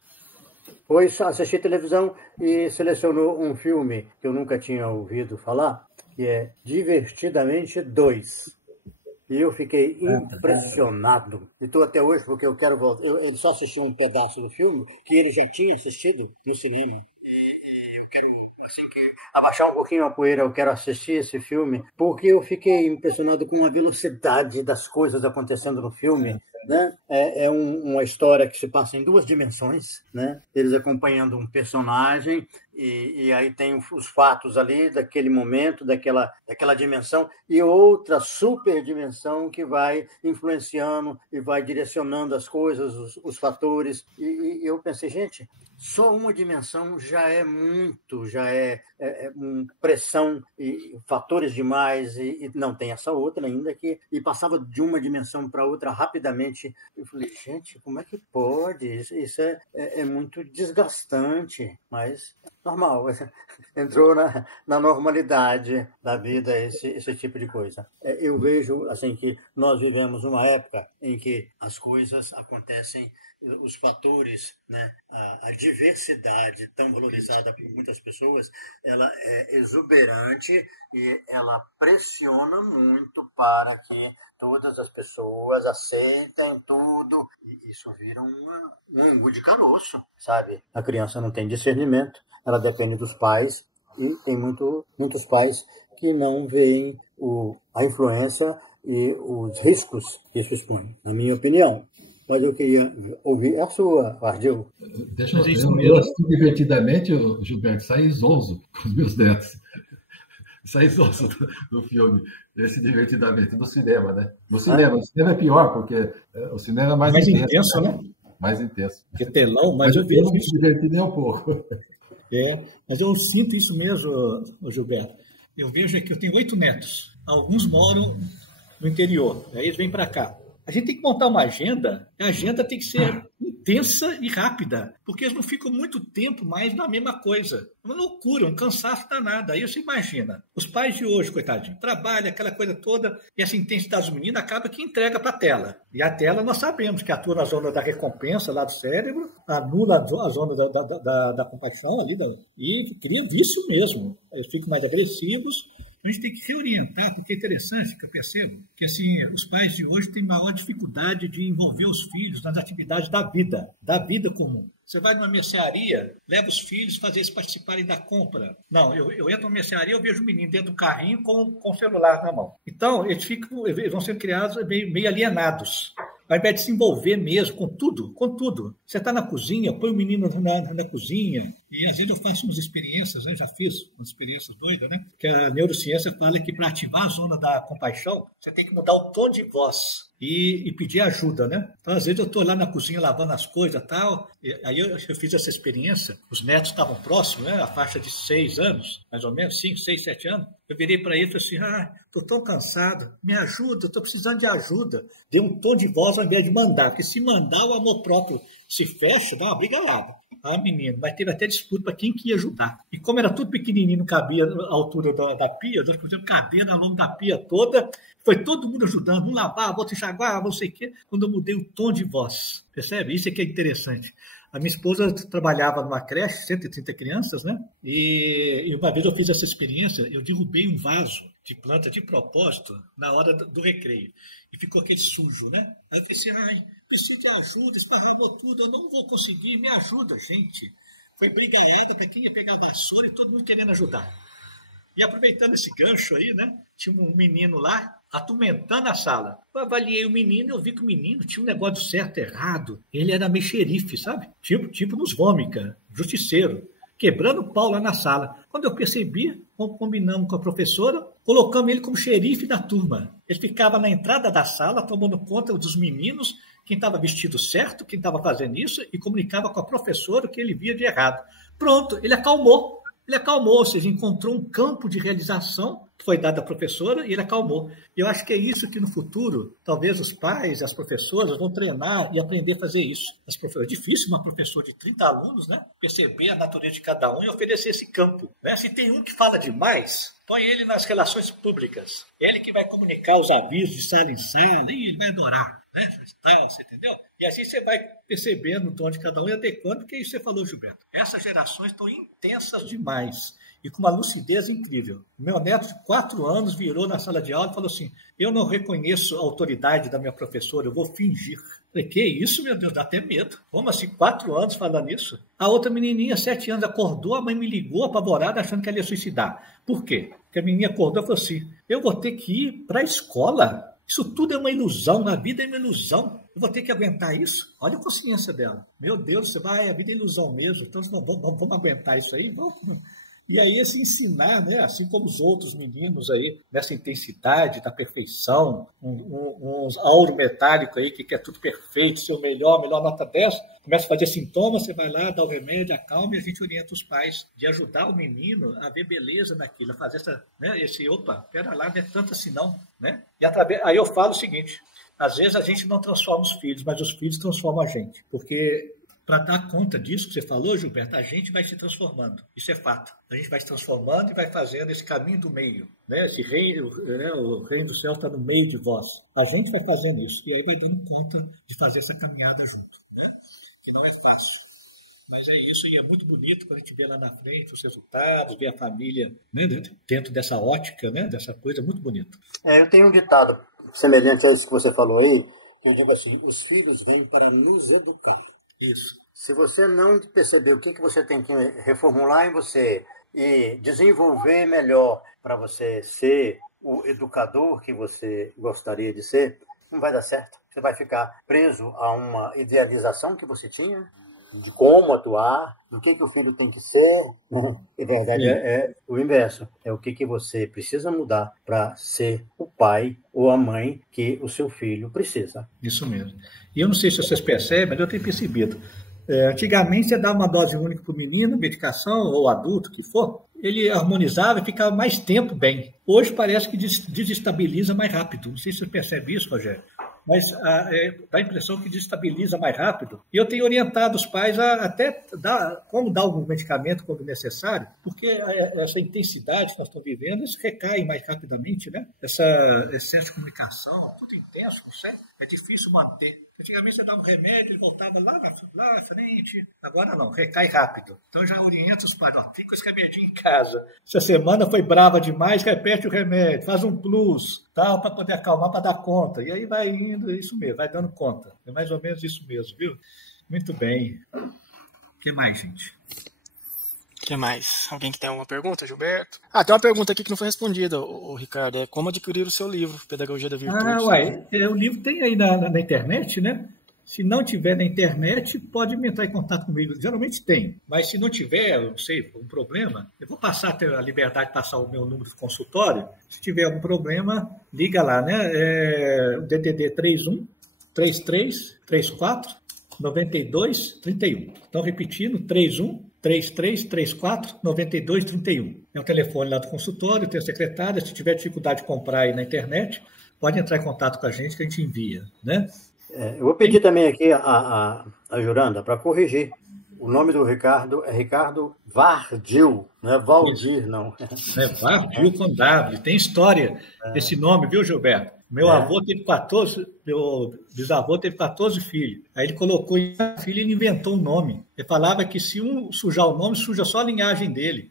foi assistir televisão e selecionou um filme que eu nunca tinha ouvido falar, que é Divertidamente 2. E eu fiquei impressionado. E estou até hoje, porque eu quero voltar. Ele só assistiu um pedaço do filme, que ele já tinha assistido no cinema. E eu quero, assim que abaixar um pouquinho a poeira, eu quero assistir esse filme, porque eu fiquei impressionado com a velocidade das coisas acontecendo no filme. Né? É uma história que se passa em 2 dimensões, né? Eles acompanhando um personagem e aí tem os fatos ali daquele momento, daquela dimensão, e outra super dimensão que vai influenciando e vai direcionando as coisas, os fatores. E eu pensei, gente, só uma dimensão já é muito, já é pressão e fatores demais, e não tem essa outra ainda e passava de uma dimensão para outra rapidamente. Eu falei, gente, como é que pode? Isso é muito desgastante, mas normal. Entrou na normalidade da vida esse tipo de coisa. Eu vejo assim que nós vivemos uma época em que as coisas acontecem, os fatores, né, a diversidade tão valorizada por muitas pessoas, ela é exuberante e ela pressiona muito para que todas as pessoas aceitem tudo, e isso vira um angu de caroço, sabe? A criança não tem discernimento, ela depende dos pais, e tem muitos pais que não veem a influência e os riscos que isso expõe, na minha opinião. Mas eu queria ouvir a sua, Ardil. Deixa eu assisti divertidamente, Gilberto, saí zonzo com os meus netos. Saí zonzo do filme, esse divertidamente, no cinema, né? No cinema é pior, porque o cinema é mais intenso, né? Mais intenso. Que telão, mas eu vejo isso. Não me diverti nem um pouco. Mas eu sinto isso mesmo, Gilberto. Eu vejo que eu tenho 8 netos. Alguns moram no interior, aí eles vêm para cá. A gente tem que montar uma agenda, e a agenda tem que ser intensa e rápida, porque eles não ficam muito tempo mais na mesma coisa. É uma loucura, um cansaço danado. Aí você imagina, os pais de hoje, coitadinho, trabalham, aquela coisa toda, e essa intensidade dos meninos acaba que entrega para a tela. E a tela nós sabemos que atua na zona da recompensa lá do cérebro, anula a zona da compaixão ali, e cria vício mesmo. Eles ficam mais agressivos, A gente tem que reorientar, porque é interessante que eu percebo que assim, os pais de hoje têm maior dificuldade de envolver os filhos nas atividades da vida comum. Você vai numa mercearia, leva os filhos, fazer eles participarem da compra. Não, eu entro numa mercearia, eu vejo o menino dentro do carrinho com o celular na mão. Então, eles vão sendo criados meio alienados. Ao invés de se envolver mesmo com tudo. Você está na cozinha, põe o menino na cozinha. E às vezes eu faço umas experiências, né? Já fiz umas experiências doidas, né? Que a neurociência fala que para ativar a zona da compaixão, você tem que mudar o tom de voz e pedir ajuda, né? Então, às vezes eu estou lá na cozinha lavando as coisas e tal. Aí eu fiz essa experiência, os netos estavam próximos, né? A faixa de 6 anos, mais ou menos, 5, 6, 7 anos. Eu virei para ele e falei assim, estou tão cansado, me ajuda, estou precisando de ajuda. Dei um tom de voz ao invés de mandar, porque se mandar o amor próprio se fecha, dá uma brigalhada. Menino, mas teve até disputa para quem que ia ajudar. E como era tudo pequenininho, não cabia a altura da pia, nós pusemos cadeira ao longo da pia toda, foi todo mundo ajudando, um lavava, outro enxaguava, não sei o quê, quando eu mudei o tom de voz. Percebe? Isso é que é interessante. A minha esposa trabalhava numa creche, 130 crianças, né? E uma vez eu fiz essa experiência, eu derrubei um vaso de planta de propósito na hora do recreio. E ficou aquele sujo, né? Aí eu pensei, preciso de ajuda, esparramou tudo, eu não vou conseguir, me ajuda, gente. Foi brigaiada para quem ia pegar a vassoura e todo mundo querendo ajudar. E aproveitando esse gancho aí, né? Tinha um menino lá, atormentando a sala. Eu avaliei o menino, eu vi que o menino tinha um negócio certo, errado. Ele era meio xerife, sabe? Tipo nos Vômica, justiceiro, quebrando o pau lá na sala. Quando eu percebi, combinamos com a professora, colocamos ele como xerife da turma. Ele ficava na entrada da sala, tomando conta dos meninos, quem estava vestido certo, quem estava fazendo isso, e comunicava com a professora o que ele via de errado. Pronto, ele acalmou, ou seja, encontrou um campo de realização que foi dado à professora e ele acalmou. E eu acho que é isso que no futuro, talvez os pais e as professoras vão treinar e aprender a fazer isso. É difícil uma professora de 30 alunos, né, perceber a natureza de cada um e oferecer esse campo. Né? Se tem um que fala demais, põe ele nas relações públicas. Ele que vai comunicar os avisos de sala em sala e ele vai adorar. Né? Você entendeu? E assim você vai percebendo o tom de cada um e adequando, porque é isso que você falou, Gilberto. Essas gerações estão intensas demais e com uma lucidez incrível. O meu neto de 4 anos virou na sala de aula e falou assim, eu não reconheço a autoridade da minha professora, eu vou fingir. Falei, que isso, meu Deus, dá até medo. Como assim, 4 anos falando isso? A outra menininha, 7 anos, acordou, a mãe me ligou apavorada achando que ela ia suicidar. Por quê? Porque a menininha acordou e falou assim, eu vou ter que ir para a escola. Isso tudo é uma ilusão, na vida é uma ilusão. Eu vou ter que aguentar isso? Olha a consciência dela. Meu Deus, a vida é ilusão mesmo, então vamos aguentar isso aí? Vamos. E aí esse ensinar, né, assim como os outros meninos aí, nessa intensidade da perfeição, uns auro metálico aí que quer tudo perfeito, ser o melhor nota 10, começa a fazer sintomas, você vai lá, dá o remédio, acalma e a gente orienta os pais de ajudar o menino a ver beleza naquilo, a fazer pera lá, não é tanto assim não, né? E aí eu falo o seguinte, às vezes a gente não transforma os filhos, mas os filhos transformam a gente, porque para dar conta disso que você falou, Gilberto, a gente vai se transformando. Isso é fato. A gente vai se transformando e vai fazendo esse caminho do meio. Né? Esse reino, né? O reino do céu está no meio de vós. A gente vai fazendo isso. E aí vai dando conta de fazer essa caminhada junto. Né? Que não é fácil. Mas é isso e é muito bonito quando a gente vê lá na frente os resultados, ver a família, né? Dentro dessa ótica, né? Dessa coisa, muito bonito. Eu tenho um ditado semelhante a isso que você falou aí, que eu digo assim, os filhos vêm para nos educar. Isso. Se você não perceber o que você tem que reformular em você e desenvolver melhor para você ser o educador que você gostaria de ser, não vai dar certo. Você vai ficar preso a uma idealização que você tinha de como atuar, do que o filho tem que ser. Em verdade, é o inverso. É o que você precisa mudar para ser o pai ou a mãe que o seu filho precisa. Isso mesmo. E eu não sei se vocês percebem, mas eu tenho percebido. Antigamente, você dava uma dose única para o menino, medicação, ou adulto, que for, ele harmonizava e ficava mais tempo bem. Hoje parece que desestabiliza mais rápido. Não sei se você percebe isso, Rogério. Mas dá a impressão que desestabiliza mais rápido. E eu tenho orientado os pais a até como dar algum medicamento quando necessário, porque essa intensidade que nós estamos vivendo, isso recai mais rapidamente, né? Esse excesso de comunicação, tudo intenso, não sei? É difícil manter. Antigamente você dava um remédio, ele voltava lá na frente. Agora não, recai rápido. Então já orienta os pais, fica esse remedinho em casa. Essa semana foi brava demais, repete o remédio, faz um plus, tal, para poder acalmar, para dar conta. E aí vai indo, isso mesmo, vai dando conta. É mais ou menos isso mesmo, viu? Muito bem. O que mais, gente? O que mais? Alguém que tem alguma pergunta, Gilberto? Tem uma pergunta aqui que não foi respondida, o Ricardo. É como adquirir o seu livro, Pedagogia da Virtude. O livro tem aí na internet, né? Se não tiver na internet, pode entrar em contato comigo. Geralmente tem, mas se não tiver, eu não sei, algum problema, eu vou ter a liberdade de passar o meu número de consultório. Se tiver algum problema, liga lá, né? O DDD 31 33 34 92 31. Então, repetindo, 31 33 34 92 31. É o telefone lá do consultório, tem a secretária. Se tiver dificuldade de comprar aí na internet, pode entrar em contato com a gente que a gente envia, né? Eu vou pedir também aqui a Juranda para corrigir. O nome do Ricardo é Ricardo Vardil, não é Valdir, não. É Vardil com W, tem história esse nome, viu, Gilberto? Meu bisavô teve 14 filhos. Aí ele colocou em filho e ele inventou um nome. Ele falava que se um sujar o nome, suja só a linhagem dele.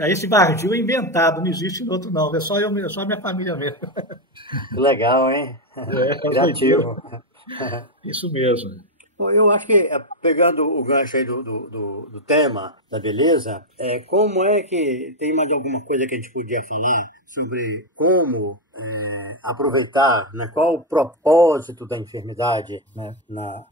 Aí esse Vardil é inventado, não existe no outro não, é só a minha família mesmo. Legal, hein? Criativo. Isso mesmo. Bom, eu acho que, pegando o gancho aí do tema da beleza, como é que tem mais alguma coisa que a gente podia falar sobre como aproveitar, né, qual o propósito da enfermidade, né,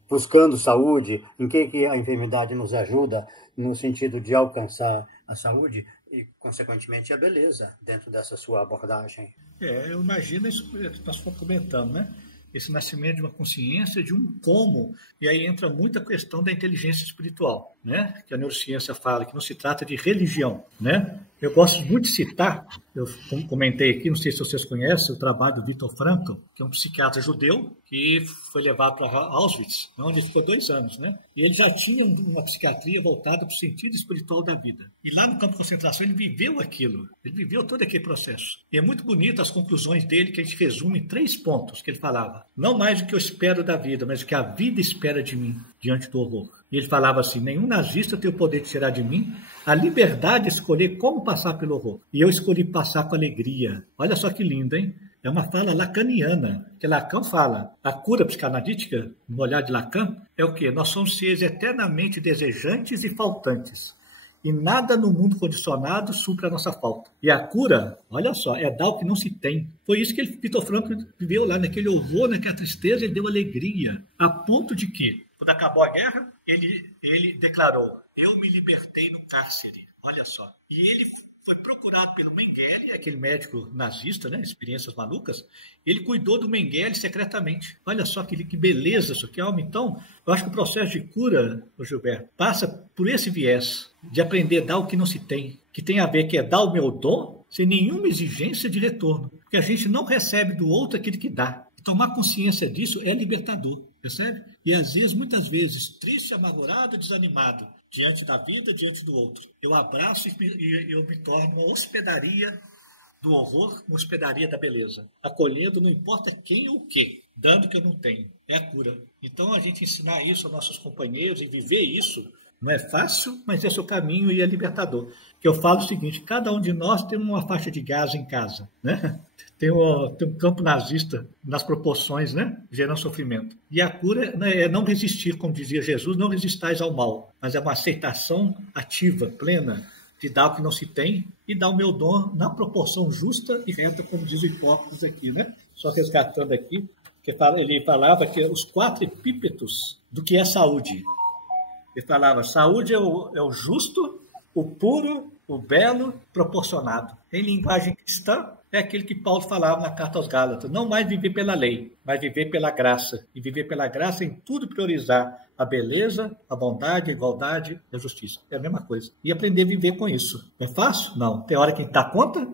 buscando saúde, em que a enfermidade nos ajuda no sentido de alcançar a saúde e, consequentemente, a beleza dentro dessa sua abordagem. Eu imagino isso que nós fomos comentando, né? Esse nascimento de uma consciência, de um como, e aí entra muita questão da inteligência espiritual, né? Que a neurociência fala que não se trata de religião, né? Eu gosto muito de citar, eu comentei aqui, não sei se vocês conhecem, o trabalho do Viktor Frankl, que é um psiquiatra judeu que foi levado para Auschwitz, onde ele ficou 2 anos, né? E ele já tinha uma psiquiatria voltada para o sentido espiritual da vida. E lá no campo de concentração ele viveu aquilo, ele viveu todo aquele processo. E é muito bonito as conclusões dele, que a gente resume em 3 pontos que ele falava. Não mais o que eu espero da vida, mas o que a vida espera de mim diante do horror. E ele falava assim, nenhum nazista tem o poder de tirar de mim a liberdade de escolher como passar pelo horror. E eu escolhi passar com alegria. Olha só que lindo, hein? É uma fala lacaniana, que Lacan fala. A cura psicanalítica, no olhar de Lacan, é o quê? Nós somos seres eternamente desejantes e faltantes. E nada no mundo condicionado supra a nossa falta. E a cura, olha só, é dar o que não se tem. Foi isso que Viktor Frankl viveu lá, naquele horror, naquela tristeza, ele deu alegria. A ponto de que, quando acabou a guerra, ele declarou, eu me libertei no cárcere. Olha só. E ele foi procurado pelo Mengele, aquele médico nazista, né, experiências malucas. Ele cuidou do Mengele secretamente. Olha só que beleza isso aqui, alma. Então, eu acho que o processo de cura, Gilberto, passa por esse viés de aprender a dar o que não se tem, que tem a ver que é dar o meu dom sem nenhuma exigência de retorno. Porque a gente não recebe do outro aquilo que dá. E tomar consciência disso é libertador, percebe? E às vezes, muitas vezes, triste, amargurado, desanimado, diante da vida, diante do outro. Eu abraço e eu me torno uma hospedaria do horror, uma hospedaria da beleza. Acolhendo não importa quem ou o quê, dando o que eu não tenho. É a cura. Então, a gente ensinar isso aos nossos companheiros e viver isso não é fácil, mas esse é o caminho e é libertador. Que eu falo o seguinte, cada um de nós tem uma faixa de gás em casa, né? Tem um campo nazista nas proporções, né? Gerando sofrimento. E a cura é não resistir, como dizia Jesus, não resistais ao mal, mas é uma aceitação ativa, plena, de dar o que não se tem e dar o meu dom na proporção justa e reta, como diz o Hipócrates aqui, né? Só resgatando aqui, que ele falava que os 4 epípetos do que é saúde. Ele falava, saúde é o justo, o puro, o belo, proporcionado. Em linguagem cristã, é aquele que Paulo falava na carta aos Gálatas. Não mais viver pela lei, mas viver pela graça. E viver pela graça em tudo priorizar a beleza, a bondade, a igualdade e a justiça. É a mesma coisa. E aprender a viver com isso. É fácil? Não. Tem hora que dá conta,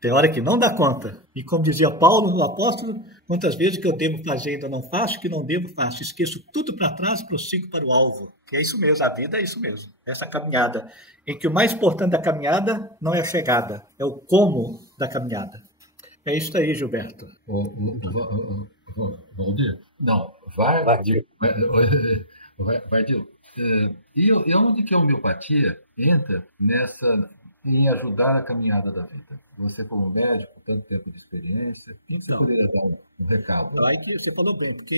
tem hora que não dá conta. E como dizia Paulo, o apóstolo, quantas vezes que eu devo fazer ainda não faço, que não devo faço. Esqueço tudo para trás e prossigo para o alvo. Que é isso mesmo, a vida é isso mesmo. Essa caminhada, em que o mais importante da caminhada não é a chegada, é o como da caminhada. É isso aí, Gilberto. Valdir? Não, Vardil. Vardil. E onde que a homeopatia entra em ajudar a caminhada da vida? Você, como médico, com tanto tempo de experiência, você poderia dar um recado? Aí você falou bem, porque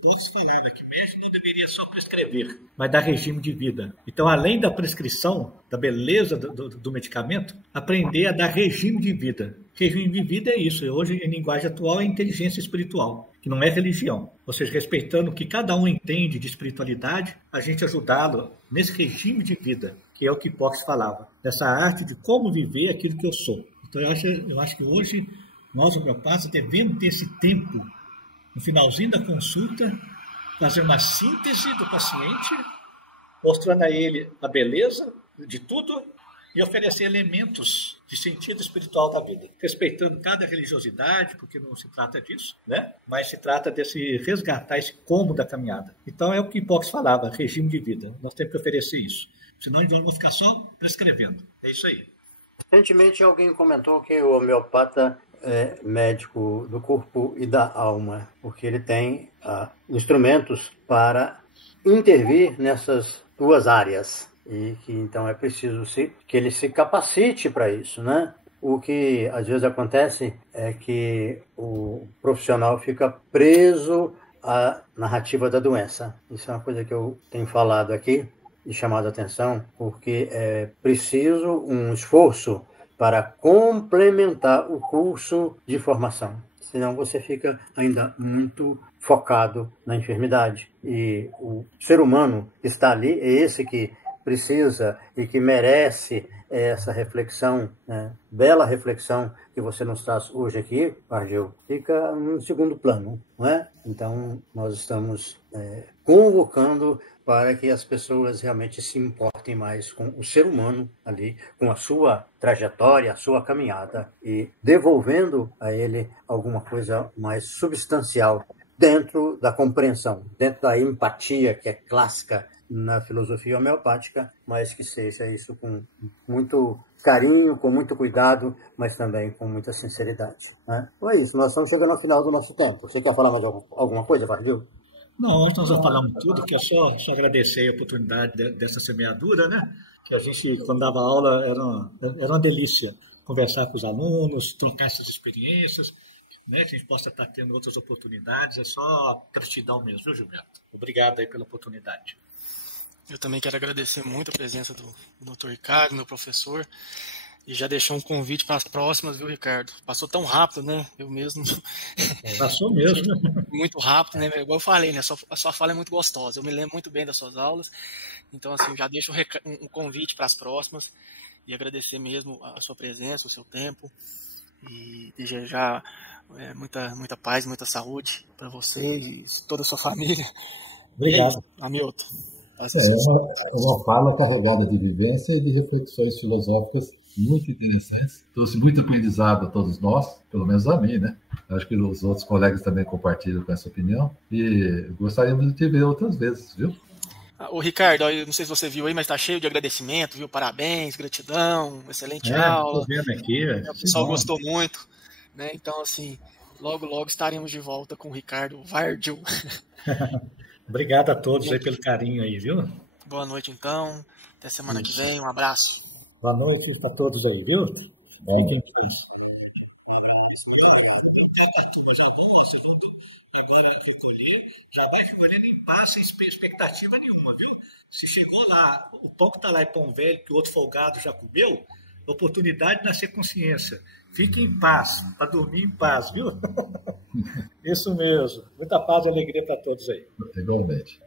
todos falaram que médico não deveria só prescrever, mas dar regime de vida. Então, além da prescrição, da beleza do medicamento, aprender a dar regime de vida. Regime de vida é isso. Hoje, em linguagem atual, é inteligência espiritual, que não é religião. Ou seja, respeitando o que cada um entende de espiritualidade, a gente ajudá-lo nesse regime de vida, que é o que Hipócrates falava, nessa arte de como viver aquilo que eu sou. Então, eu acho que hoje, nós, homeopatas, devemos ter esse tempo, no finalzinho da consulta, fazer uma síntese do paciente, mostrando a ele a beleza de tudo e oferecer elementos de sentido espiritual da vida, respeitando cada religiosidade, porque não se trata disso, né? Mas se trata desse resgatar esse como da caminhada. Então, é o que Hipócrates falava, regime de vida. Nós temos que oferecer isso. Senão, nós vamos ficar só prescrevendo. É isso aí. Recentemente, alguém comentou que o homeopata é médico do corpo e da alma, porque ele tem instrumentos para intervir nessas duas áreas. E que, então, é preciso que ele se capacite para isso, né? O que, às vezes, acontece é que o profissional fica preso à narrativa da doença. Isso é uma coisa que eu tenho falado aqui e chamado a atenção, porque é preciso um esforço para complementar o curso de formação. Senão você fica ainda muito focado na enfermidade. E o ser humano que está ali é esse que precisa e que merece essa reflexão, né? Bela reflexão que você nos traz hoje aqui, Vardil, fica no segundo plano, não é? Então, nós estamos convocando para que as pessoas realmente se importem mais com o ser humano ali, com a sua trajetória, a sua caminhada, e devolvendo a ele alguma coisa mais substancial dentro da compreensão, dentro da empatia que é clássica na filosofia homeopática, mas que seja isso com muito carinho, com muito cuidado, mas também com muita sinceridade, né? Então é isso, nós estamos chegando ao final do nosso tempo. Você quer falar mais alguma coisa, Vardil? Não, nós já falamos tudo, que é só agradecer a oportunidade dessa semeadura, né? Que a gente, quando dava aula, era uma delícia conversar com os alunos, trocar essas experiências, né? Que a gente possa estar tendo outras oportunidades. É só gratidão mesmo, viu, Gilberto? Obrigado aí pela oportunidade. Eu também quero agradecer muito a presença do Dr. Ricardo, meu professor, e já deixou um convite para as próximas, viu, Ricardo? Passou tão rápido, né? Eu mesmo... Passou mesmo. Muito rápido, né? Igual eu falei, né? A sua fala é muito gostosa. Eu me lembro muito bem das suas aulas. Então, assim, já deixo um convite para as próximas e agradecer mesmo a sua presença, o seu tempo. E desejar muita paz, muita saúde para você e toda a sua família. Obrigado. Hamilton. É uma fala carregada de vivência e de reflexões filosóficas muito interessantes. Trouxe muito aprendizado a todos nós, pelo menos a mim, né? Acho que os outros colegas também compartilham com essa opinião e gostaríamos de te ver outras vezes, viu? O Ricardo, eu não sei se você viu aí, mas está cheio de agradecimento, viu? Parabéns, gratidão, excelente aula. Estou vendo aqui. O pessoal gostou muito, né? Então, assim, logo estaremos de volta com o Ricardo Vardil. Obrigado a todos aí pelo carinho aí, viu? Boa noite, então. Até semana que vem. Um abraço. Boa noite para todos aí, viu? Fiquem bem. Agora já vai recolhendo em paz sem expectativa nenhuma, viu? Se chegou lá, o pão que está lá é pão velho, que o outro folgado já comeu, oportunidade de nascer consciência. Fique em paz, para dormir em paz, viu? Isso mesmo. Muita paz e alegria para todos aí. Igualmente.